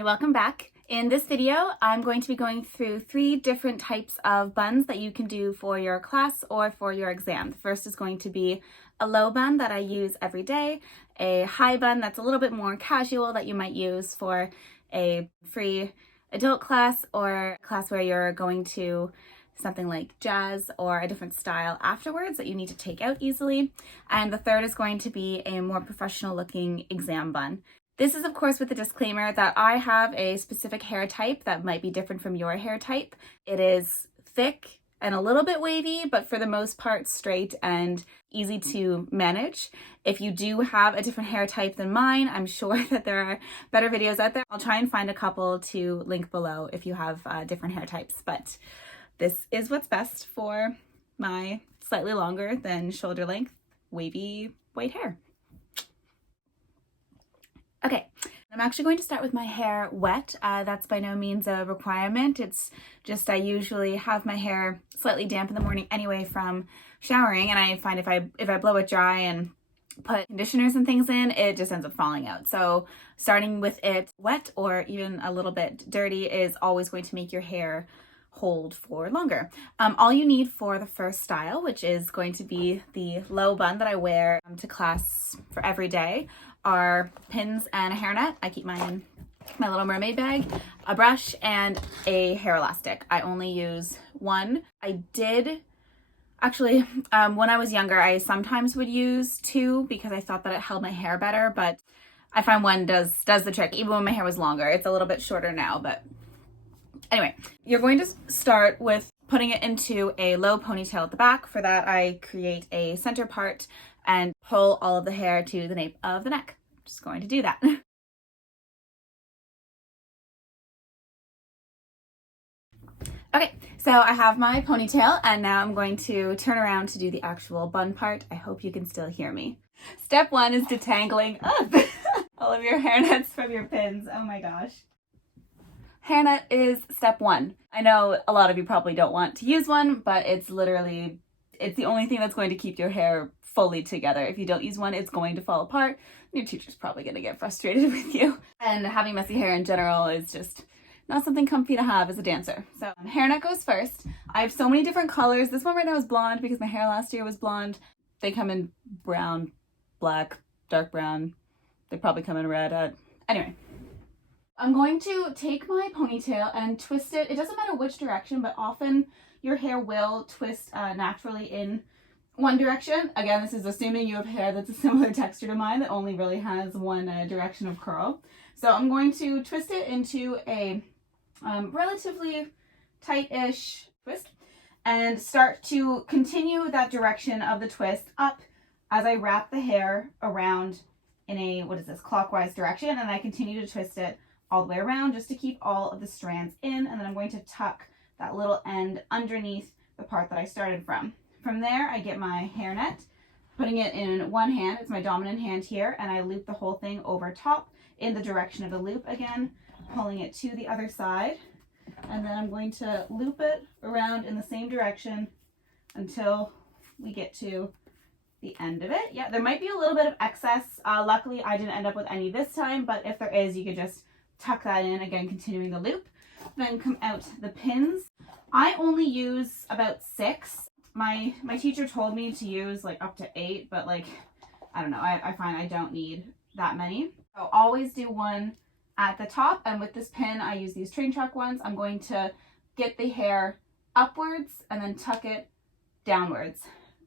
and welcome back. In this video, I'm going to be going through 3 different types of buns that you can do for your class or for your exam. The first is going to be a low bun that I use every day, a high bun that's a little bit more casual that you might use for a free adult class or a class where you're going to something like jazz or a different style afterwards that you need to take out easily. And the third is going to be a more professional looking exam bun. This is, of course, with the disclaimer that I have a specific hair type that might be different from your hair type. It is thick and a little bit wavy, but for the most part straight and easy to manage. If you do have a different hair type than mine, I'm sure that there are better videos out there. I'll try and find a couple to link below if you have different hair types, but this is what's best for my slightly longer than shoulder length wavy white hair. Okay, I'm actually going to start with my hair wet. That's by no means a requirement. It's just I usually have my hair slightly damp in the morning anyway from showering, and I find if I blow it dry and put conditioners and things in, it just ends up falling out. So starting with it wet or even a little bit dirty is always going to make your hair hold for longer. All you need for the first style, which is going to be the low bun that I wear to class for every day, are pins and a hairnet. I keep mine in my little mermaid bag, a brush, and a hair elastic. I only use one. I did actually, when I was younger, I sometimes would use 2 because I thought that it held my hair better, but I find one does the trick, even when my hair was longer. It's a little bit shorter now, but anyway, you're going to start with putting it into a low ponytail at the back. For that, I create a center part and pull all of the hair to the nape of the neck. I'm just going to do that. Okay, so I have my ponytail and now I'm going to turn around to do the actual bun part. I hope you can still hear me. Step 1 is detangling all of your hairnets from your pins. Oh my gosh. Hairnet is step 1. I know a lot of you probably don't want to use one, but it's the only thing that's going to keep your hair fully together. If you don't use one, it's going to fall apart. Your teacher's probably going to get frustrated with you. And having messy hair in general is just not something comfy to have as a dancer. So hairnet goes first. I have so many different colors. This one right now is blonde because my hair last year was blonde. They come in brown, black, dark brown. They probably come in red. Anyway. I'm going to take my ponytail and twist it. It doesn't matter which direction, but often your hair will twist naturally in one direction. Again, this is assuming you have hair that's a similar texture to mine that only really has one direction of curl. So I'm going to twist it into a relatively tight-ish twist and start to continue that direction of the twist up as I wrap the hair around in a, clockwise direction, and I continue to twist it all the way around just to keep all of the strands in, and then I'm going to tuck that little end underneath the part that I started from. From there, I get my hairnet, putting it in one hand, it's my dominant hand here, and I loop the whole thing over top in the direction of the loop again, pulling it to the other side, and then I'm going to loop it around in the same direction until we get to the end of it. Yeah, there might be a little bit of excess. Luckily, I didn't end up with any this time, but if there is, you could just tuck that in, again, continuing the loop. Then come out the pins. I only use about 6. My teacher told me to use like up to 8, but like, I don't know, I find I don't need that many. So always do one at the top, and with this pin, I use these train track ones. I'm going to get the hair upwards and then tuck it downwards,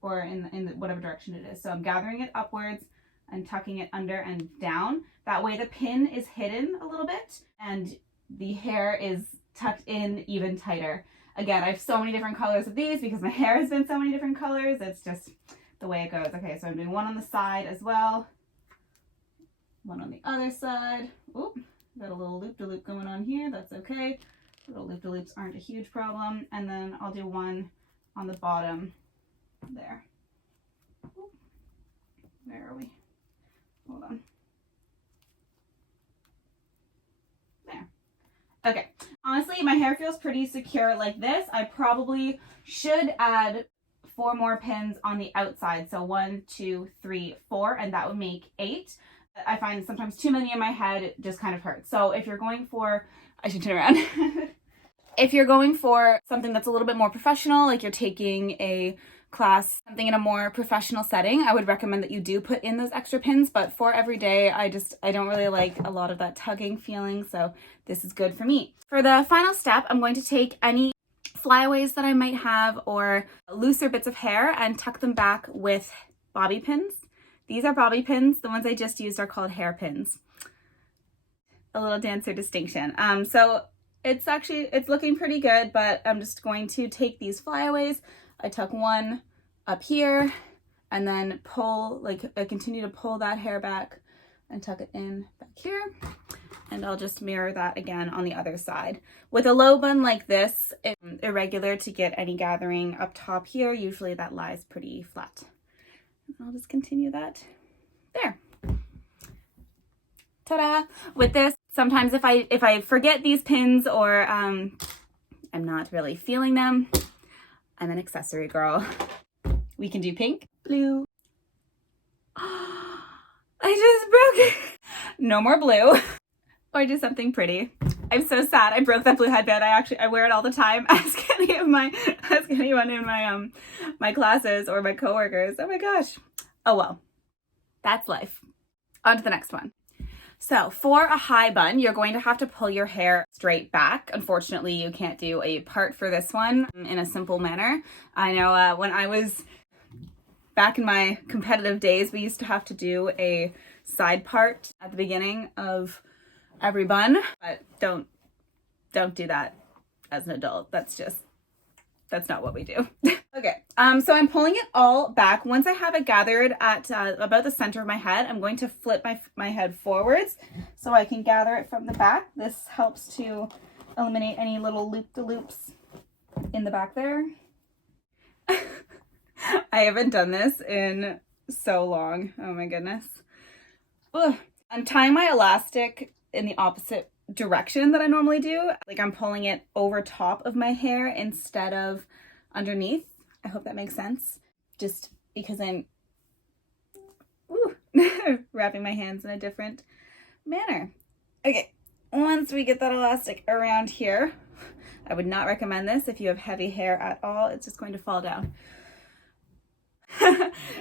or in whatever direction it is. So I'm gathering it upwards and tucking it under and down. That way the pin is hidden a little bit and the hair is tucked in even tighter. Again, I have so many different colors of these because my hair has been so many different colors. It's just the way it goes. Okay, so I'm doing one on the side as well. One on the other side. Oop, got a little loop-de-loop going on here. That's okay. Little loop-de-loops aren't a huge problem. And then I'll do one on the bottom there. Oop. Where are we? Hold on. There. Okay. Honestly, my hair feels pretty secure like this. I probably should add 4 more pins on the outside. So 1, 2, 3, 4, and that would make 8. I find sometimes too many in my head just kind of hurts. So if you're going for, I should turn around. If you're going for something that's a little bit more professional, like you're taking a class, something in a more professional setting, I would recommend that you do put in those extra pins. But for every day, I don't really like a lot of that tugging feeling. So this is good for me. For the final step, I'm going to take any flyaways that I might have or looser bits of hair and tuck them back with bobby pins. These are bobby pins. The ones I just used are called hairpins. A little dancer distinction. So it's looking pretty good, but I'm just going to take these flyaways. I tuck one up here and then pull, like I continue to pull that hair back and tuck it in back here. And I'll just mirror that again on the other side. With a low bun like this, it's irregular to get any gathering up top here. Usually that lies pretty flat. I'll just continue that there. Ta-da! With this, sometimes if I forget these pins or I'm not really feeling them, I'm an accessory girl. We can do pink, blue. I just broke it. No more blue. Or do something pretty. I'm so sad I broke that blue headband. I wear it all the time. Ask anyone in my classes or my coworkers. Oh my gosh. Oh well. That's life. On to the next one. So for a high bun, you're going to have to pull your hair straight back. Unfortunately, you can't do a part for this one in a simple manner. I know when I was back in my competitive days, we used to have to do a side part at the beginning of every bun, but don't do that as an adult. That's not what we do. Okay, so I'm pulling it all back. Once I have it gathered at about the center of my head, I'm going to flip my head forwards so I can gather it from the back. This helps to eliminate any little loop-de-loops in the back there. I haven't done this in so long. Oh my goodness. Ugh. I'm tying my elastic in the opposite direction that I normally do. Like I'm pulling it over top of my hair instead of underneath. I hope that makes sense. Just because I'm wrapping my hands in a different manner. Okay, once we get that elastic around here, I would not recommend this if you have heavy hair at all. It's just going to fall down.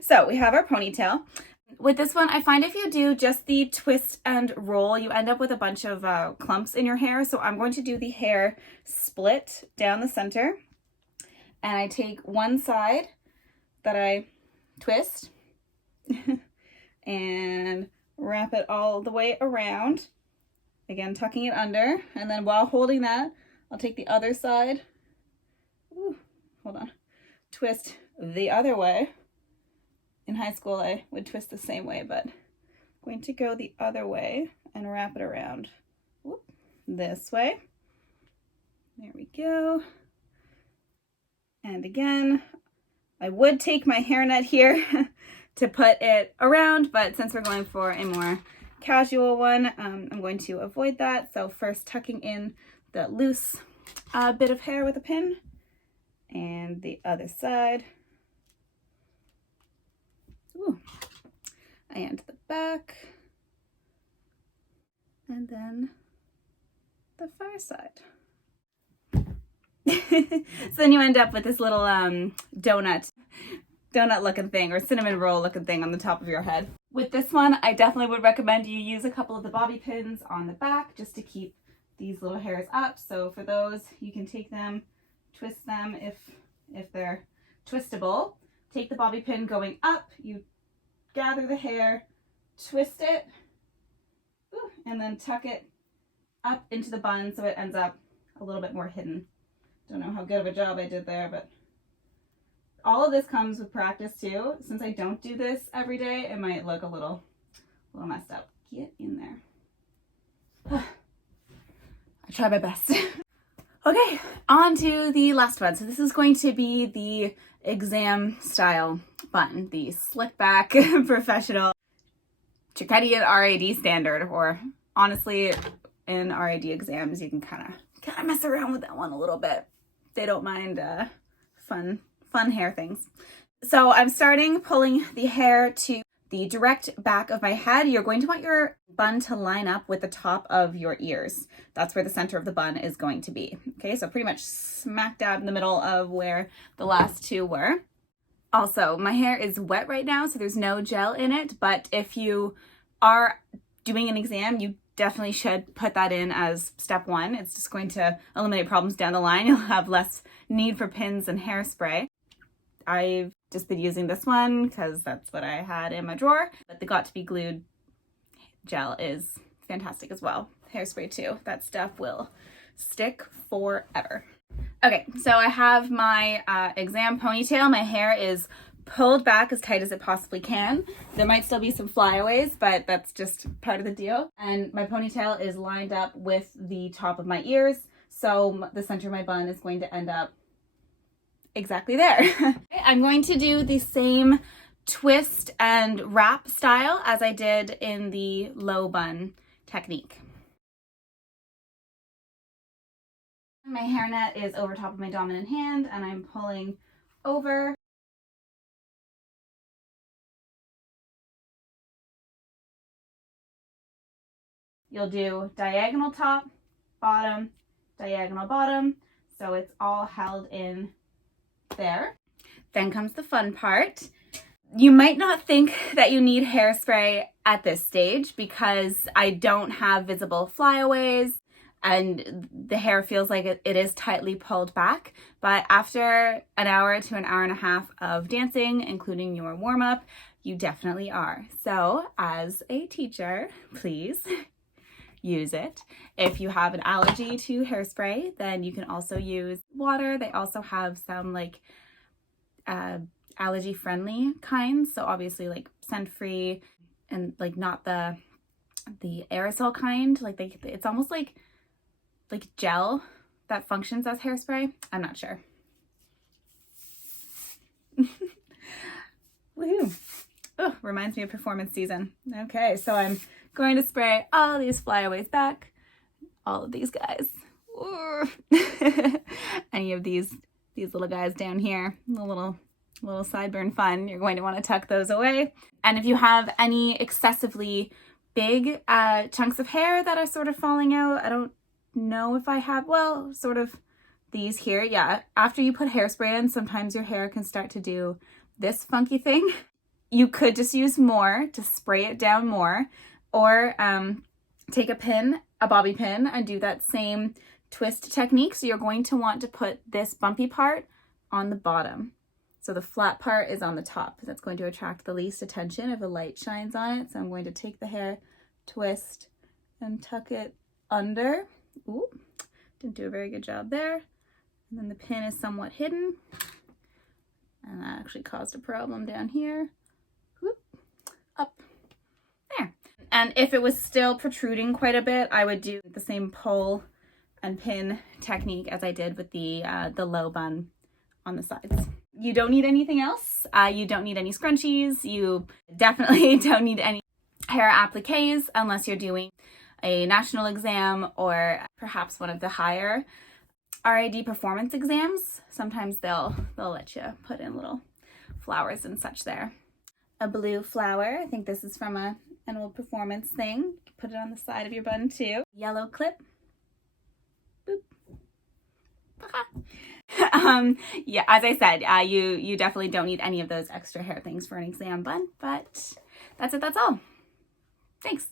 So we have our ponytail. With this one, I find if you do just the twist and roll, you end up with a bunch of clumps in your hair. So I'm going to do the hair split down the center. And I take one side that I twist and wrap it all the way around. Again, tucking it under. And then while holding that, I'll take the other side. Ooh, hold on. Twist the other way. In high school, I would twist the same way, but I'm going to go the other way and wrap it around. Whoop, this way. There we go. And again, I would take my hairnet here to put it around, but since we're going for a more casual one, I'm going to avoid that. So first tucking in the loose bit of hair with a pin and the other side. Ooh. And the back. And then the far side. So then you end up with this little donut looking thing or cinnamon roll looking thing on the top of your head. With this one, I definitely would recommend you use a couple of the bobby pins on the back just to keep these little hairs up. So for those, you can take them, twist them if they're twistable. Take the bobby pin going up, you gather the hair, twist it, and then tuck it up into the bun so it ends up a little bit more hidden. Don't know how good of a job I did there, but all of this comes with practice too. Since I don't do this every day, it might look a little messed up. Get in there. I try my best. Okay, on to the last one. So this is going to be the exam style bun, the slick back professional Circadian RAD standard, or honestly in RAD exams you can kind of mess around with that one a little bit. They don't mind fun hair things. So I'm starting pulling the hair to the direct back of my head, you're going to want your bun to line up with the top of your ears. That's where the center of the bun is going to be. Okay, so pretty much smack dab in the middle of where the last two were. Also, my hair is wet right now, so there's no gel in it, but if you are doing an exam, you definitely should put that in as step one. It's just going to eliminate problems down the line. You'll have less need for pins and hairspray. I've just been using this one because that's what I had in my drawer, but the Got to Be Glued gel is fantastic as well. Hairspray too. That stuff will stick forever. Okay, so I have my exam ponytail. My hair is pulled back as tight as it possibly can. There might still be some flyaways, but that's just part of the deal. And my ponytail is lined up with the top of my ears, so the center of my bun is going to end up exactly there. I'm going to do the same twist and wrap style as I did in the low bun technique. My hairnet is over top of my dominant hand and I'm pulling over. You'll do diagonal top, bottom, diagonal bottom, so it's all held in there. Then comes the fun part. You might not think that you need hairspray at this stage because I don't have visible flyaways and the hair feels like it is tightly pulled back. But after an hour to an hour and a half of dancing, including your warm-up, you definitely are. So as a teacher, please use it. If you have an allergy to hairspray, then you can also use water. They also have some like allergy friendly kinds. So obviously like scent free and like not the aerosol kind. Like it's almost like gel that functions as hairspray. I'm not sure. Woohoo. Oh, reminds me of performance season. Okay, so I'm going to spray all these flyaways back. All of these guys. Any of these little guys down here, the little sideburn fun, you're going to want to tuck those away. And if you have any excessively big chunks of hair that are sort of falling out, I don't know if I have, well, sort of these here. Yeah, after you put hairspray in, sometimes your hair can start to do this funky thing. You could just use more to spray it down more, or take a pin, a bobby pin, and do that same twist technique. So you're going to want to put this bumpy part on the bottom. So the flat part is on the top. That's going to attract the least attention if a light shines on it. So I'm going to take the hair, twist, and tuck it under. Ooh, didn't do a very good job there. And then the pin is somewhat hidden. And that actually caused a problem down here. Whoop, up, there. And if it was still protruding quite a bit, I would do the same pull and pin technique as I did with the low bun on the sides. You don't need anything else. You don't need any scrunchies. You definitely don't need any hair appliques unless you're doing a national exam or perhaps one of the higher RID performance exams. Sometimes they'll let you put in little flowers and such there. A blue flower. I think this is from an old performance thing. Put it on the side of your bun too. Yellow clip. Boop. Yeah, as I said, you definitely don't need any of those extra hair things for an exam bun, but that's it, that's all. Thanks.